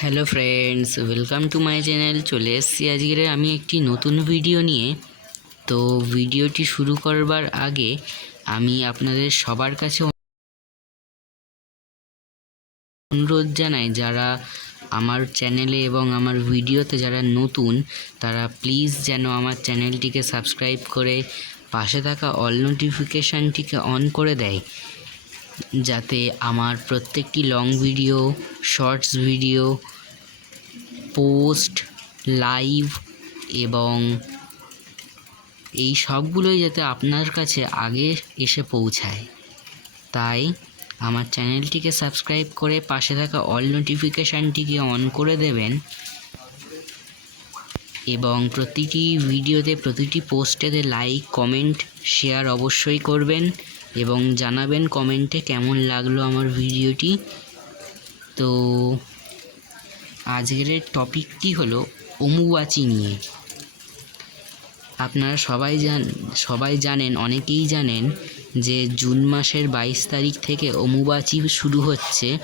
Hello friends welcome to my channel চলে এসেছি আজকের আমি একটি নতুন ভিডিও নিয়ে। তো ভিডিওটি শুরু করবার আগে আমি আপনাদের সবার কাছে অনুরোধ জানাই, যারা আমার চ্যানেলে এবং আমার ভিডিওতে যারা নতুন, তারা প্লিজ যেন আমার চ্যানেলটিকে সাবস্ক্রাইব করে পাশে থাকা অল নোটিফিকেশানটিকে অন করে দেয়। যাতে আমার প্রত্যেকটি long video shorts video post, live এবং এই সবগুলোই যাতে আপনার কাছে আগে এসে পৌঁছায়। তাই আমার চ্যানেলটিকে সাবস্ক্রাইব করে পাশে থাকা অল নোটিফিকেশানটিকে অন করে দেবেন এবং প্রতিটি ভিডিওতে, প্রতিটি পোস্টেতে লাইক, কমেন্ট, শেয়ার অবশ্যই করবেন এবং জানাবেন কমেন্টে কেমন লাগল আমার ভিডিওটি। তো আজকের টপিকটি হলো অমুবাচি নিয়ে। আপনারা সবাই জান, সবাই জানেন, অনেকেই জানেন যে জুন মাসের বাইশ তারিখ থেকে অমুবাচি শুরু হচ্ছে।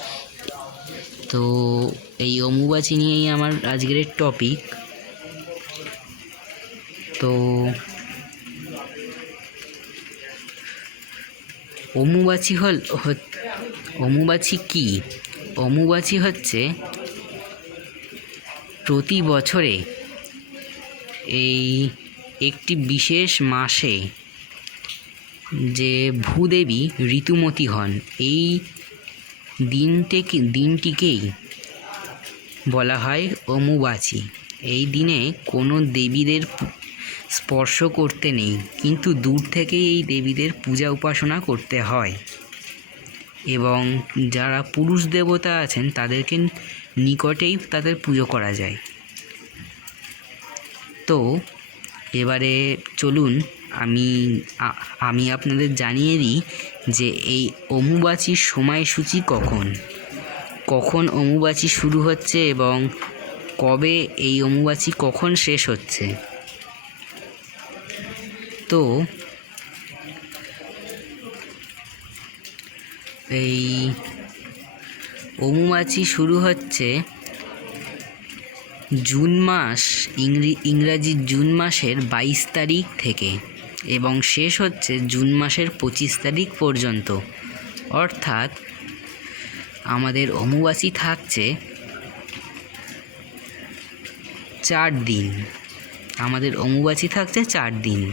তো এই অমুবাচি নিয়েই আমার আজকের টপিক। তো অমুবাচি হল অমুবাচি কি? অমুবাচি হচ্ছে প্রতি বছরে এই একটি বিশেষ মাসে যে ভূদেবী ঋতুমতী হন, এই দিনটিকে দিনটিকেই বলা হয় অমুবাচি। এই দিনে কোনো দেবীদের স্পর্শ করতে নেই, কিন্তু দূর থেকেই এই দেবীদের পূজা উপাসনা করতে হয়। এবং যারা পুরুষ দেবতা আছেন, তাদেরকে নিকটেই তাদের পুজো করা যায়। তো, এবারে চলুন আমি আমি আপনাদের জানিয়ে দিই যে এই অমুবাচির সময়সূচি কখন। কখন অমুবাচি শুরু হচ্ছে এবং কবে এই অমুবাচি কখন শেষ হচ্ছে। তো, এই অমুবাচি শুরু হচ্ছে জুন মাস, ইংরি, ইংরাজি জুন মাসের বাইশ তারিখ থেকে এবং শেষ হচ্ছে জুন মাসের পঁচিশ তারিখ পর্যন্ত। অর্থাৎ আমাদের অমুবাচি থাকছে চার দিন। আমাদের অমুবাচি থাকছে চার দিন।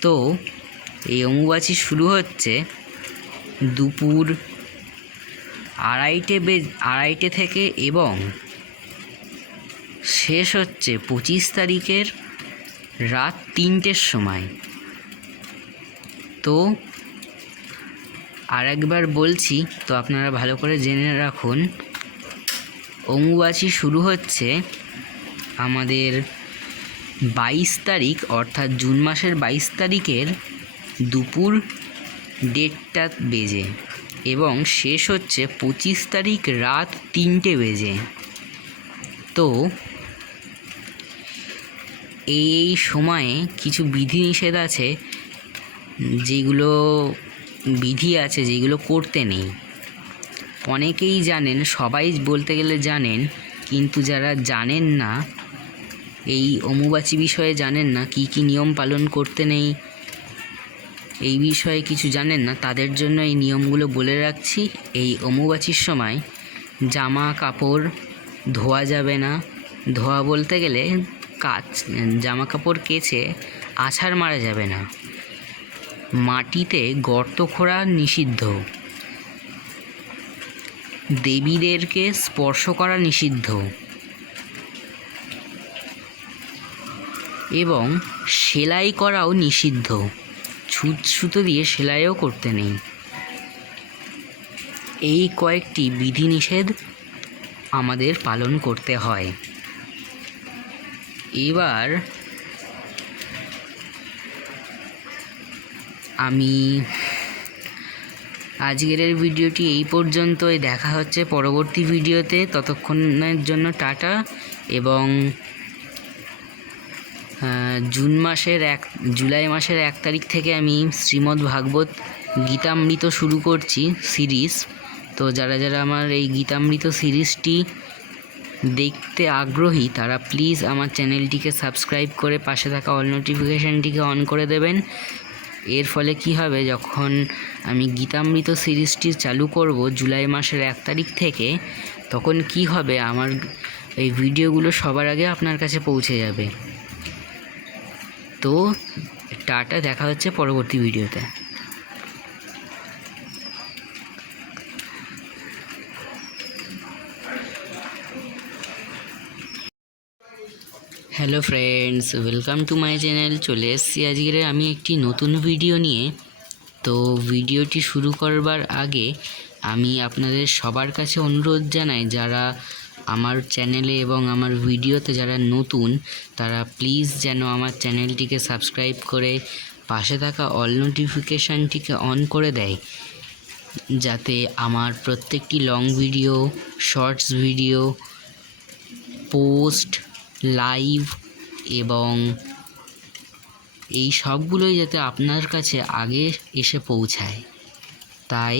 তো এই অমুবাচি শুরু হচ্ছে দুপুর আড়াইটে বে আড়াইটে থেকে এবং শেষ হচ্ছে পঁচিশ তারিখের রাত তিনটের সময়। তো আর একবার বলছি, তো আপনারা ভালো করে জেনে রাখুন অমুবাচি শুরু হচ্ছে আমাদের বাইশ তারিখ, অর্থাৎ জুন মাসের বাইশ তারিখের দুপুর দেড়টা বেজে। এবং শেষ হচ্ছে পঁচিশ তারিখ রাত তিনটে বেজে। তো এই সময়ে কিছু বিধিনিষেধ আছে যেগুলো, বিধি আছে যেগুলো করতে নেই। অনেকেই জানেন, সবাই বলতে গেলে জানেন, কিন্তু যারা জানেন না, এই অমুবাচী বিষয়ে জানেন না, কি কি নিয়ম পালন করতে নেই এই বিষয়ে কিছু জানেন না? তাদের জন্য এই নিয়মগুলো বলে রাখছি। এই অমুবাচির সময় জামা, কাপড় ধোয়া যাবে না। ধোয়া বলতে গেলে কাচ, জামা কাপড় কেচে আছাড় মারা যাবে না। মাটিতে গর্ত খোঁড়া নিষিদ্ধ। দেবীদেরকে স্পর্শ করা নিষিদ্ধ। এবং সেলাই করাও নিষিদ্ধ। ছুঁচ সুতো দিয়ে সেলাইও করতে নেই। এই কয়েকটি বিধিনিষেধ আমাদের পালন করতে হয়। এবার আমি আজকের ভিডিওটি এই পর্যন্তই। দেখা হচ্ছে পরবর্তী ভিডিওতে। ততক্ষণের জন্য টাটা এবং জুন মাসের এক, জুলাই মাসের এক তারিখ থেকে আমি শ্রীমদ্ ভাগবত গীতামৃত শুরু করছি সিরিজ। তো যারা যারা আমার এই গীতামৃত সিরিজটি দেখতে আগ্রহী, তারা প্লিজ আমার চ্যানেলটিকে সাবস্ক্রাইব করে পাশে থাকা অল নোটিফিকেশানটিকে অন করে দেবেন। এর ফলে কি হবে, যখন আমি গীতামৃত সিরিজটি চালু করব জুলাই মাসের এক তারিখ থেকে, তখন কি হবে আমার এই ভিডিওগুলো সবার আগে আপনার কাছে পৌঁছে যাবে। তো টাটা, দেখা হচ্ছে পরবর্তী ভিডিওতে। Hello friends welcome to my channel চলে এসেছি আজকের আমি একটি নতুন ভিডিও নিয়ে। তো ভিডিওটি শুরু করবার আগে আমি আপনাদের সবার কাছে অনুরোধ জানাই, যারা আমার চ্যানেলে এবং আমার ভিডিওতে যারা নতুন, তারা প্লিজ যেন আমার চ্যানেলটিকে সাবস্ক্রাইব করে পাশে থাকা অল নোটিফিকেশানটিকে অন করে দেয়। যাতে আমার প্রত্যেকটি long video shorts video post live এবং এই সবগুলোই যাতে আপনার কাছে আগে এসে পৌঁছায়। তাই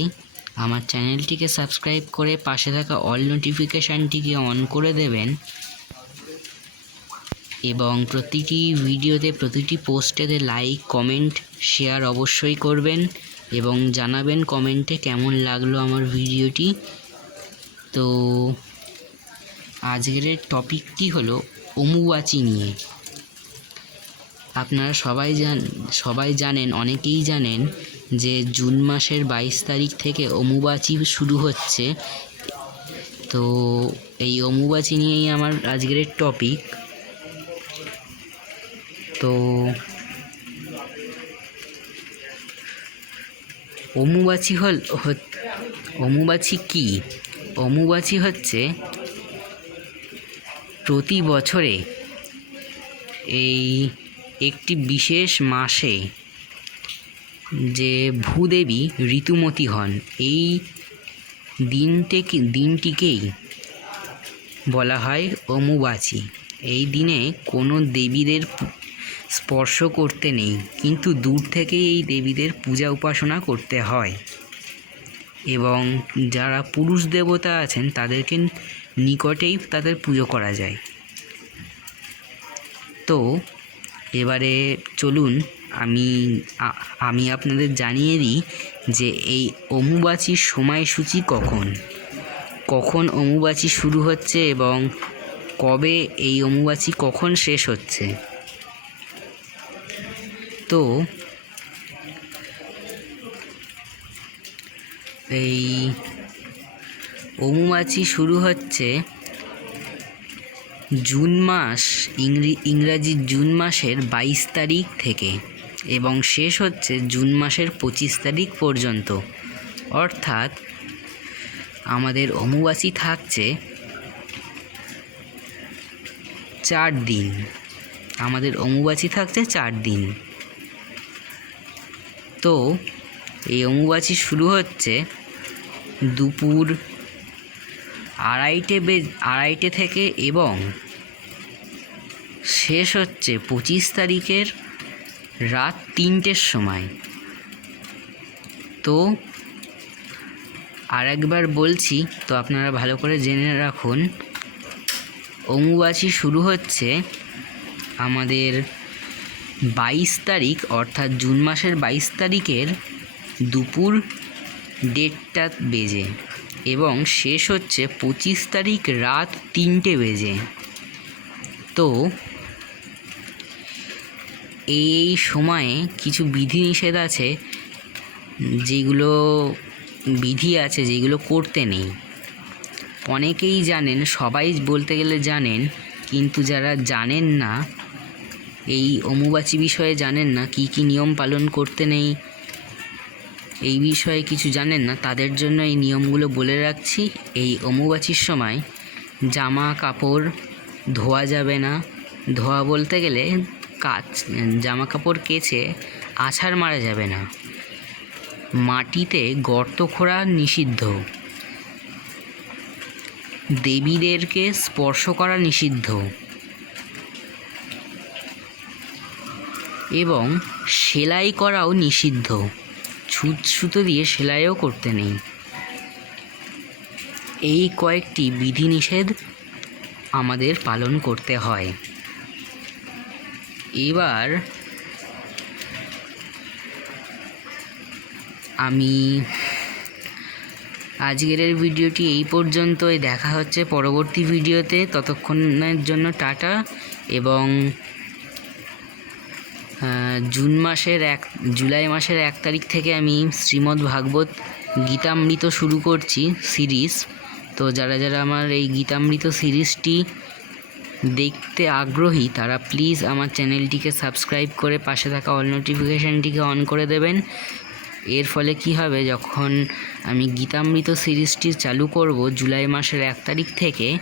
আমার চ্যানেলটিকে সাবস্ক্রাইব করে পাশে থাকা অল নোটিফিকেশানটিকে অন করে দেবেন এবং প্রতিটি ভিডিওতে, প্রতিটি পোস্টেতে লাইক, কমেন্ট, শেয়ার অবশ্যই করবেন এবং জানাবেন কমেন্টে কেমন লাগল আমার ভিডিওটি। তো আজকের টপিকটি হলো অমুবাচি নিয়ে। আপনারা সবাই জান, সবাই জানেন, অনেকেই জানেন যে জুন মাসের বাইশ তারিখ থেকে অমুবাচি শুরু হচ্ছে। তো এই অমুবাচি নিয়েই আমার আজকের টপিক তো অমুবাচি হল অমুবাচি কি? অমুবাচি হচ্ছে প্রতি বছরে এই একটি বিশেষ মাসে যে ভূদেবী ঋতুমতী হন, এই দিনটিকে দিনটিকেই বলা হয় অমুবাচি। এই দিনে কোনো দেবীদের স্পর্শ করতে নেই, কিন্তু দূর থেকেই এই দেবীদের পূজা উপাসনা করতে হয়। এবং যারা পুরুষ দেবতা আছেন, তাদেরকে নিকটেই তাদের পুজো করা যায়। তো, এবারে চলুন আমি আমি আপনাদের জানিয়ে দিই যে এই অমুবাচির সময়সূচি কখন? কখন অমুবাচি শুরু হচ্ছে এবং কবে এই অমুবাচি কখন শেষ হচ্ছে? তো, এই অমুবাচি শুরু হচ্ছে জুন মাস, ইংরি, ইংরাজি জুন মাসের বাইশ তারিখ থেকে। এবং শেষ হচ্ছে জুন মাসের পঁচিশ তারিখ পর্যন্ত। অর্থাৎ আমাদের অমুবাচি থাকছে চার দিন। আমাদের অমুবাচি থাকছে চার দিন। তো এই অমুবাচি শুরু হচ্ছে দুপুর আড়াইটে বে আড়াইটে থেকে এবং শেষ হচ্ছে পঁচিশ তারিখের রাত তিনটের সময়। তো আর একবার বলছি, তো আপনারা ভালো করে জেনে রাখুন অমুবাচি শুরু হচ্ছে আমাদের বাইশ তারিখ, অর্থাৎ জুন মাসের বাইশ তারিখের দুপুর দেড়টা বেজে এবং শেষ হচ্ছে পঁচিশ তারিখ রাত তিনটে বেজে। তো এই সময়ে কিছু বিধিনিষেধ আছে যেগুলো বিধি আছে, যেগুলো করতে নেই। অনেকেই জানেন, সবাই বলতে গেলে জানেন, কিন্তু যারা জানেন না, এই অমুবাচী বিষয়ে জানেন না, কি কি নিয়ম পালন করতে নেই, এই বিষয়ে কিছু জানেন না, তাদের জন্য এই নিয়মগুলো বলে রাখছি। এই অমুবাচীর সময় জামা কাপড় ধোয়া যাবে না। ধোয়া বলতে গেলে কাচ জামা কাপড় কেচে আছাড় মারা যাবে না। মাটিতে গর্ত খোঁড়া নিষিদ্ধ। দেবীদেরকে স্পর্শ করা নিষিদ্ধ। এবং সেলাই করাও নিষিদ্ধ। ছুঁচ সুতো দিয়ে সেলাইও করতে নেই। এই কয়েকটি বিধিনিষেধ আমাদের পালন করতে হয়। এবার আমি আজকের ভিডিওটি এই পর্যন্তই। দেখা হচ্ছে পরবর্তী ভিডিওতে। ততক্ষণের জন্য টাটা এবং জুন মাসের এক, জুলাই মাসের এক তারিখ থেকে আমি শ্রীমদ্ ভাগবত গীতামৃত শুরু করছি সিরিজ। তো যারা যারা আমার এই গীতামৃত সিরিজটি দেখতে আগ্রহী, তারা প্লিজ আমার চ্যানেলটিকে সাবস্ক্রাইব করে পাশে থাকা অল নোটিফিকেশানটিকে অন করে দেবেন। এর ফলে কি হবে, যখন আমি গীতামৃত সিরিজটি চালু করব জুলাই মাসের এক তারিখ থেকে,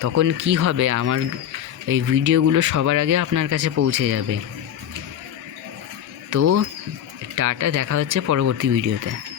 তখন কি হবে, আমার এই ভিডিওগুলো সবার আগে আপনার কাছে পৌঁছে যাবে। তো, টাটা, দেখা হচ্ছে পরবর্তী ভিডিওতে।